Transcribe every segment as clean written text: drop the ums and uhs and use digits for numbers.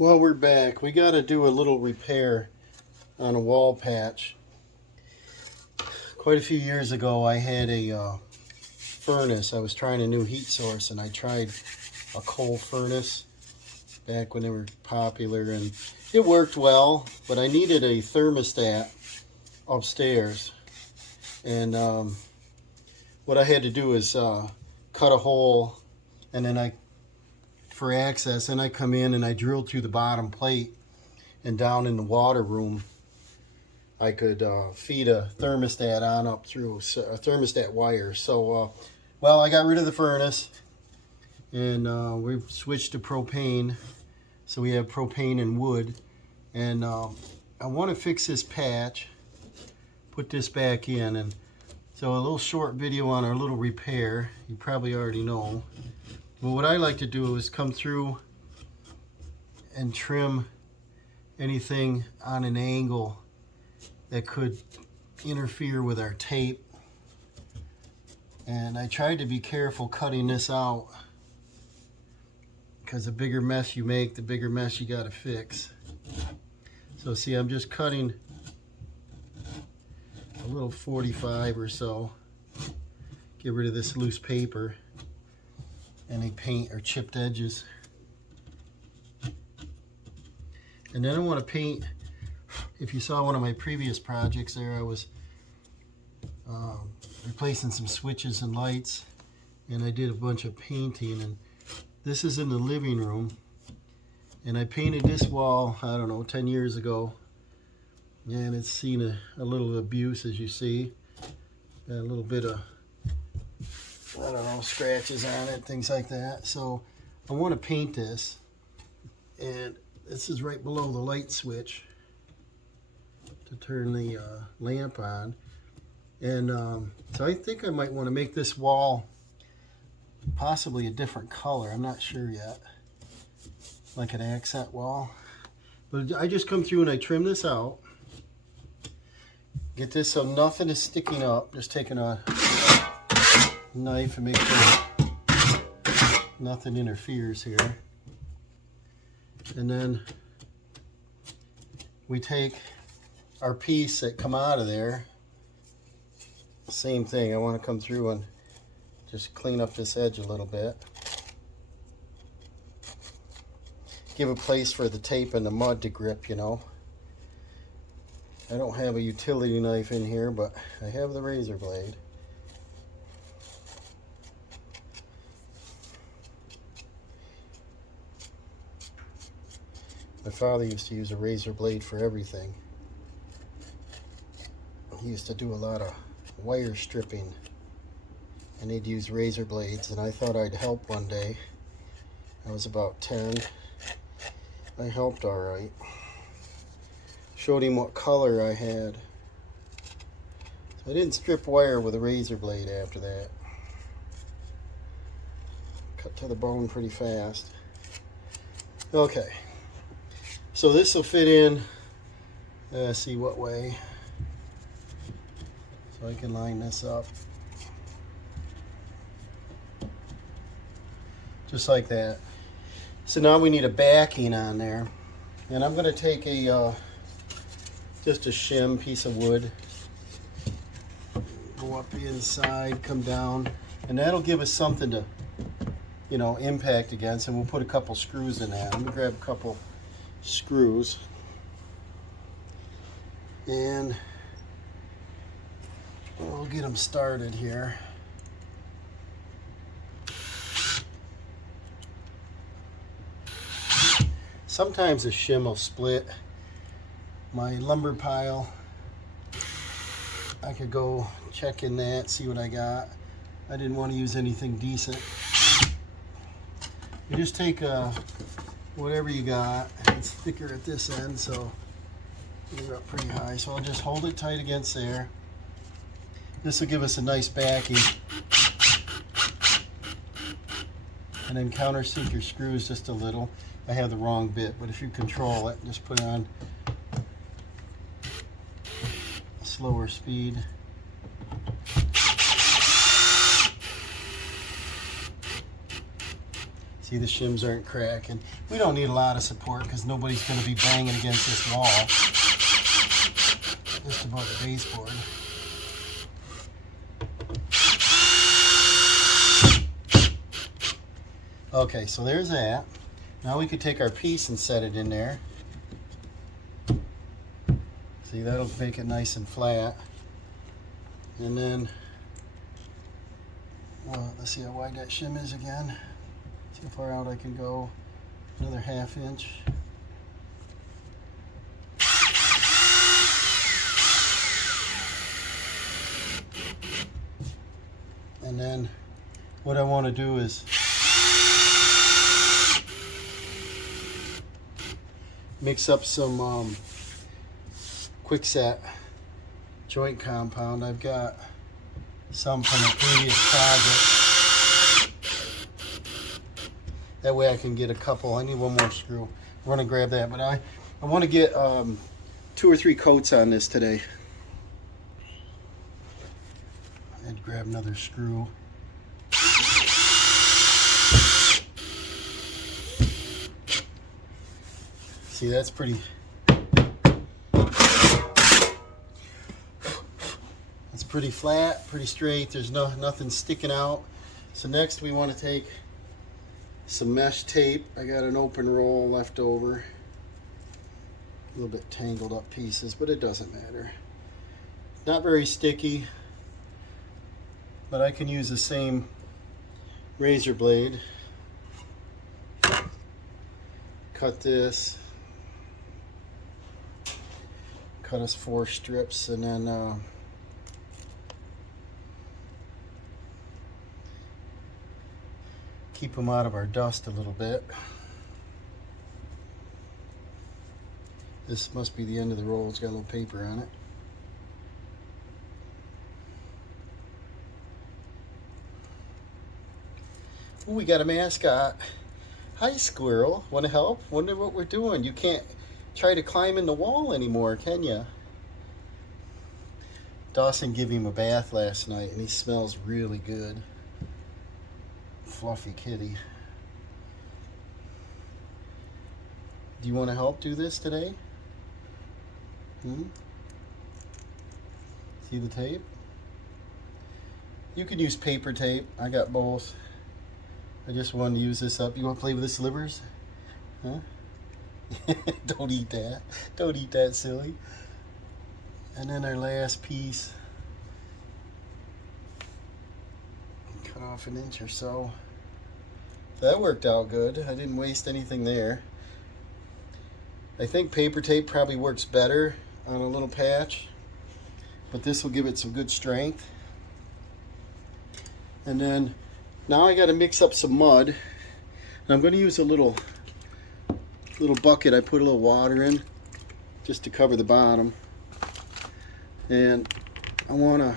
Well, we're back. We got to do a little repair on a wall patch. Quite a few years ago, I had a furnace. I was trying a new heat source, and I tried a coal furnace back when they were popular, and it worked well, but I needed a thermostat upstairs. And what I had to do is cut a hole, and then for access, and I come in and I drilled through the bottom plate, and down in the water room I could feed a thermostat on up through a thermostat wire. So well, I got rid of the furnace, and we switched to propane, so we have propane and wood. And I want to fix this patch, put this back in, and so a little short video on our little repair. You probably already know. But what I like to do is come through and trim anything on an angle that could interfere with our tape. And I tried to be careful cutting this out, because the bigger mess you make, the bigger mess you got to fix. So see, I'm just cutting a little 45 or so. Get rid of this loose paper, any paint or chipped edges. And then I want to paint. If you saw one of my previous projects there, I was replacing some switches and lights, and I did a bunch of painting. And this is in the living room, and I painted this wall, I don't know, 10 years ago, and it's seen a little abuse, as you see. Got a little bit of, I don't know, scratches on it, things like that. So I want to paint this, and this is right below the light switch to turn the lamp on. And so I think I might want to make this wall possibly a different color. I'm not sure yet, like an accent wall. But I just come through and I trim this out, get this so nothing is sticking up. Just taking a knife and make sure nothing interferes here. And then we take our piece that come out of there. Same thing, I want to come through and just clean up this edge a little bit. Give a place for the tape and the mud to grip, you know. I don't have a utility knife in here, but I have the razor blade. My father used to use a razor blade for everything. He used to do a lot of wire stripping, and he'd use razor blades, and I thought I'd help one day. I was about 10. I helped all right. Showed him what color I had. So I didn't strip wire with a razor blade after that. Cut to the bone pretty fast. Okay. So this will fit in, see what way. So I can line this up. Just like that. So now we need a backing on there. And I'm going to take a just a shim piece of wood. Go up the inside, come down, and that'll give us something to, you know, impact against, and we'll put a couple screws in that. I'm going to grab a couple screws, and we'll get them started here. Sometimes the shim will split. My lumber pile, I could go check in that, see what I got. I didn't want to use anything decent. You just take whatever you got. It's thicker at this end, so you're up pretty high. So I'll just hold it tight against there. This will give us a nice backing. And then countersink your screws just a little. I have the wrong bit, but if you control it, just put it on a slower speed. See, the shims aren't cracking. We don't need a lot of support because nobody's going to be banging against this wall. Just above the baseboard. Okay, so there's that. Now we could take our piece and set it in there. See, that'll make it nice and flat. And then, well, let's see how wide that shim is again. See how far out I can go. Another 1/2 inch. And then what I want to do is mix up some quick set joint compound. I've got some from a previous project. That way I can get a couple. I need one more screw. I'm going to grab that, but I want to get 2 or 3 coats on this today. I'd grab another screw. See, that's pretty flat, pretty straight. There's nothing sticking out. So next we want to take some mesh tape. I got an open roll left over. A little bit tangled up pieces, but it doesn't matter. Not very sticky, but I can use the same razor blade. Cut this. Cut us 4 strips, and then keep them out of our dust a little bit. This must be the end of the roll. It's got a little paper on it. Ooh, we got a mascot. Hi, squirrel. Want to help? Wonder what we're doing. You can't try to climb in the wall anymore, can ya? Dawson gave him a bath last night and he smells really good. Fluffy kitty. Do you want to help do this today? See the tape? You can use paper tape. I got both. I just wanted to use this up. You want to play with the slivers? Huh? Don't eat that. Don't eat that, silly. And then our last piece. Cut off 1 inch or so. That worked out good. I didn't waste anything there. I think paper tape probably works better on a little patch, but this will give it some good strength. And then now I got to mix up some mud. And I'm going to use a little bucket. I put a little water in just to cover the bottom. And I want to,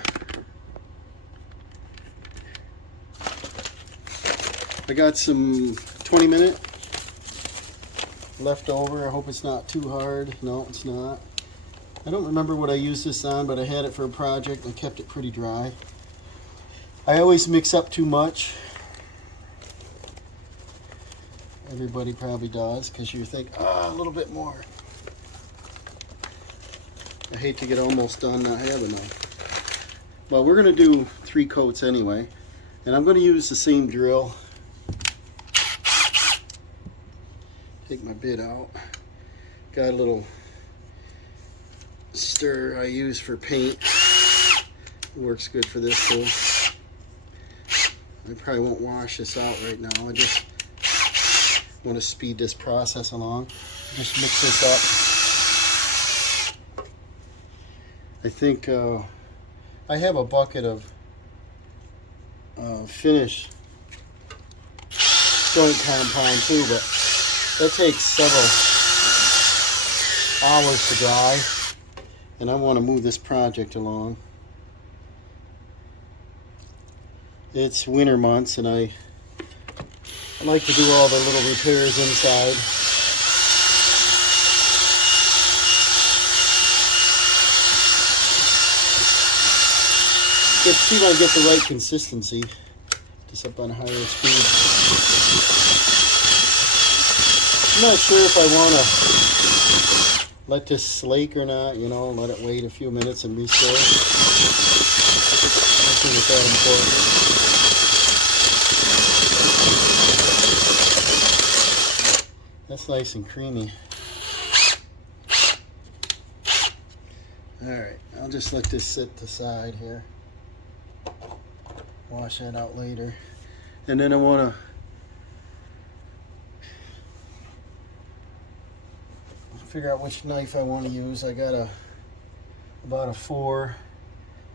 I got some 20-minute left over. I hope it's not too hard. No, it's not. I don't remember what I used this on, but I had it for a project and I kept it pretty dry. I always mix up too much. Everybody probably does, because you think, a little bit more. I hate to get almost done not have enough. Well, we're going to do 3 coats anyway, and I'm going to use the same drill. Take my bit out. Got a little stir I use for paint. Works good for this too. I probably won't wash this out right now. I just want to speed this process along. Just mix this up. I think I have a bucket of finished joint compound too, but that takes several hours to dry, and I want to move this project along. It's winter months, and I like to do all the little repairs inside. Let's see if I get the right consistency. Just up on a higher speed. I'm not sure if I want to let this slake or not, you know, let it wait a few minutes and restore. I don't think it's that important. That's nice and creamy. Alright, I'll just let this sit aside here. Wash that out later. And then I want to figure out which knife I want to use. I got about a 4,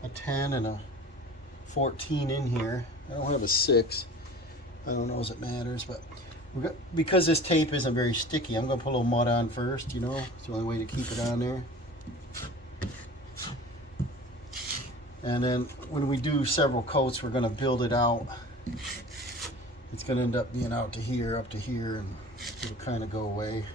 a 10, and a 14 in here. I don't have a 6. I don't know if it matters, but because this tape isn't very sticky, I'm going to put a little mud on first, you know. It's the only way to keep it on there. And then when we do several coats, we're going to build it out. It's going to end up being out to here, up to here, and it'll kind of go away.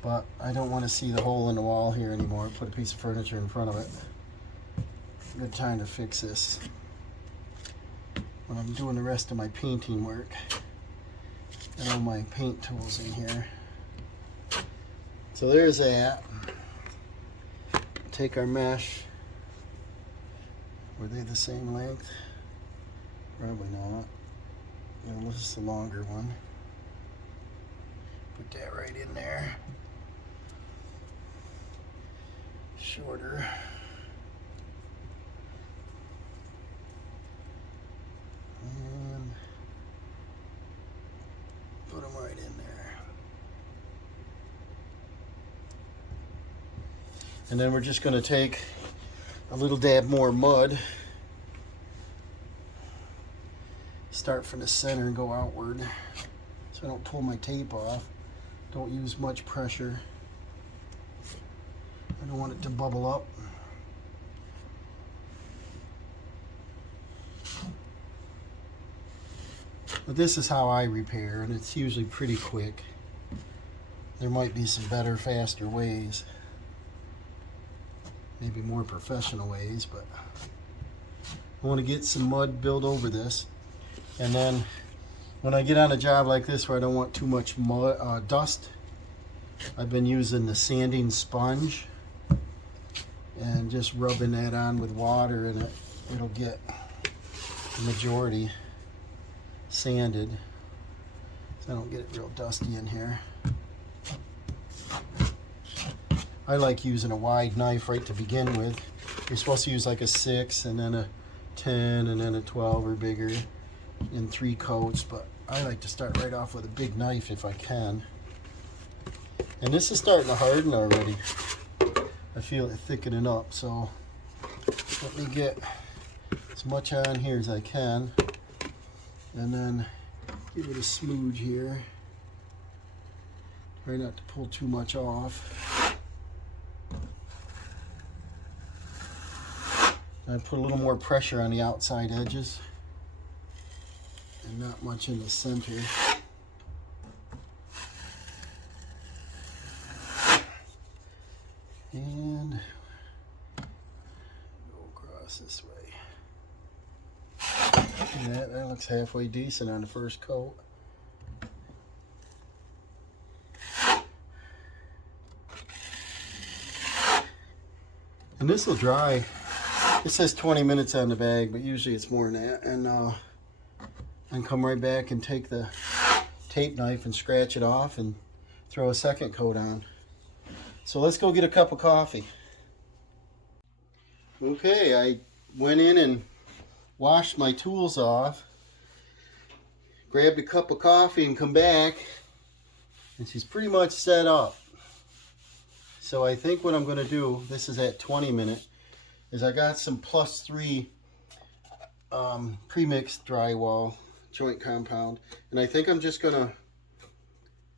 But I don't want to see the hole in the wall here anymore. Put a piece of furniture in front of it. Good time to fix this when I'm doing the rest of my painting work. And all my paint tools in here. So there's that. Take our mesh. Were they the same length? Probably not. No, this is the longer one. Put that right in there. Shorter. And put them right in there. And then we're just going to take a little dab more mud. Start from the center and go outward so I don't pull my tape off. Don't use much pressure. I don't want it to bubble up. But this is how I repair, and it's usually pretty quick. There might be some better, faster ways. Maybe more professional ways, but I want to get some mud built over this. And then when I get on a job like this where I don't want too much mud, dust, I've been using the sanding sponge and just rubbing that on with water, and it'll get the majority sanded so I don't get it real dusty in here. I like using a wide knife right to begin with. You're supposed to use like a 6 and then a 10 and then a 12 or bigger in 3 coats, but I like to start right off with a big knife if I can. And this is starting to harden already. I feel it thickening up, so let me get as much on here as I can and then give it a smooch here. Try not to pull too much off. I put a little more pressure on the outside edges and not much in the center. And go across this way. And that looks halfway decent on the first coat. And this will dry. It says 20 minutes on the bag, but usually it's more than that. And come right back and take the tape knife and scratch it off and throw a second coat on. So let's go get a cup of coffee. Okay, I went in and washed my tools off, grabbed a cup of coffee and come back, and she's pretty much set up. So I think what I'm going to do, this is at 20 minutes, is I got some +3 pre-mixed drywall joint compound, and I think I'm just going to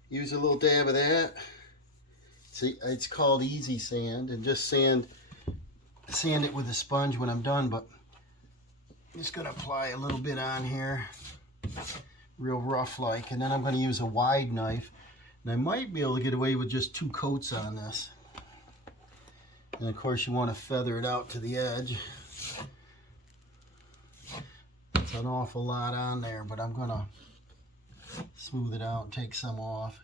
use a little dab of that. See, it's called Easy Sand, and just sand it with a sponge when I'm done, but I'm just going to apply a little bit on here, real rough like, and then I'm going to use a wide knife, and I might be able to get away with just 2 coats on this. And of course you want to feather it out to the edge. It's an awful lot on there, but I'm going to smooth it out and take some off.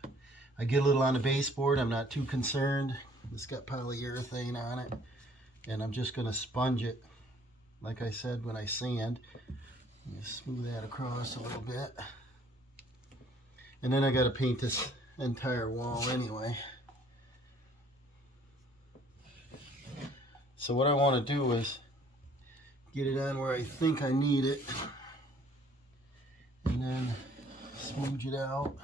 I get a little on the baseboard, I'm not too concerned. It's got polyurethane on it, and I'm just going to sponge it like I said when I sand. Just smooth that across a little bit, and then I got to paint this entire wall anyway. So what I want to do is get it on where I think I need it, and then smooth it out.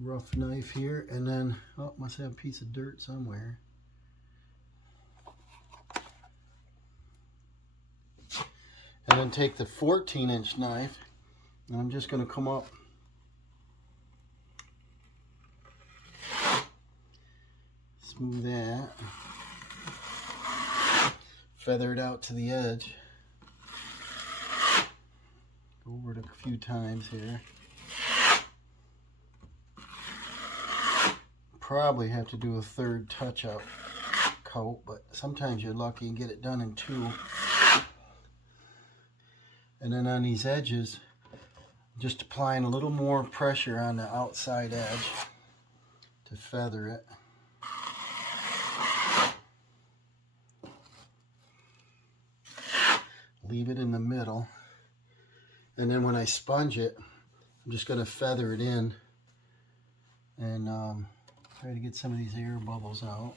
Rough knife here, and then, oh, must have a piece of dirt somewhere. And then take the 14-inch knife, and I'm just going to come up smooth that, feather it out to the edge, go over it a few times here. Probably have to do a third touch-up coat, but sometimes you're lucky and get it done in 2. And then on these edges, just applying a little more pressure on the outside edge to feather it. Leave it in the middle, and then when I sponge it, I'm just going to feather it in and try to get some of these air bubbles out.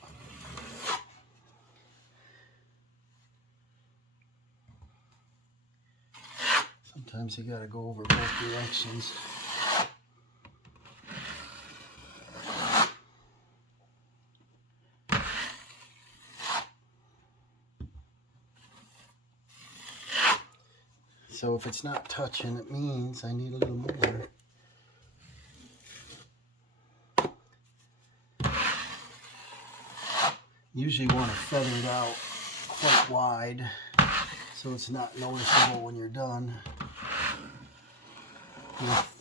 Sometimes you got to go over both directions. So if it's not touching, it means I need a little more. Usually want to feather it out quite wide so it's not noticeable when you're done.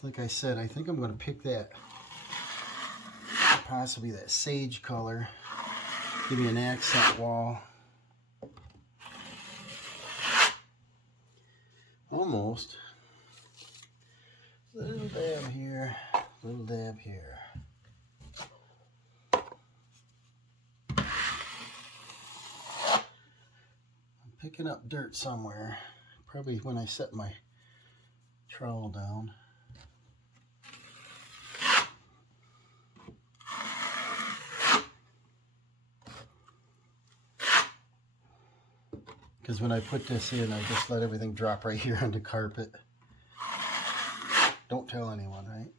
Like I said, I think I'm going to pick that, possibly that sage color, give me an accent wall. Almost. Little dab here, little dab here. I'm picking up dirt somewhere, probably when I set my trowel down. Because when I put this in, I just let everything drop right here on the carpet. Don't tell anyone, right?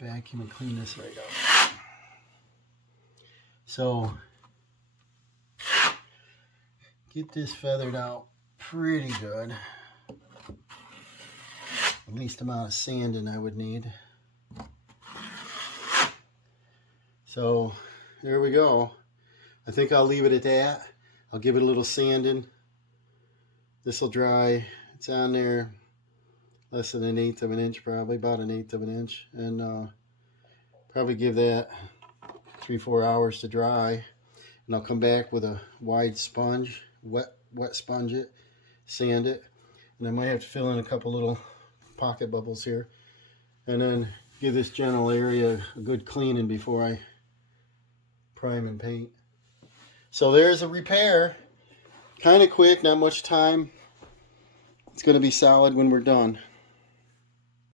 Vacuum and clean this right out. So, get this feathered out pretty good. The least amount of sanding I would need. So, there we go. I think I'll leave it at that. I'll give it a little sanding. This will dry. It's on there less than 1/8 of an inch, probably about 1/8 of an inch, and probably give that 3-4 hours to dry. And I'll come back with a wide sponge, wet sponge it, sand it, and I might have to fill in a couple little pocket bubbles here, and then give this general area a good cleaning before I prime and paint. So there's a repair. Kind of quick, not much time. It's going to be solid when we're done.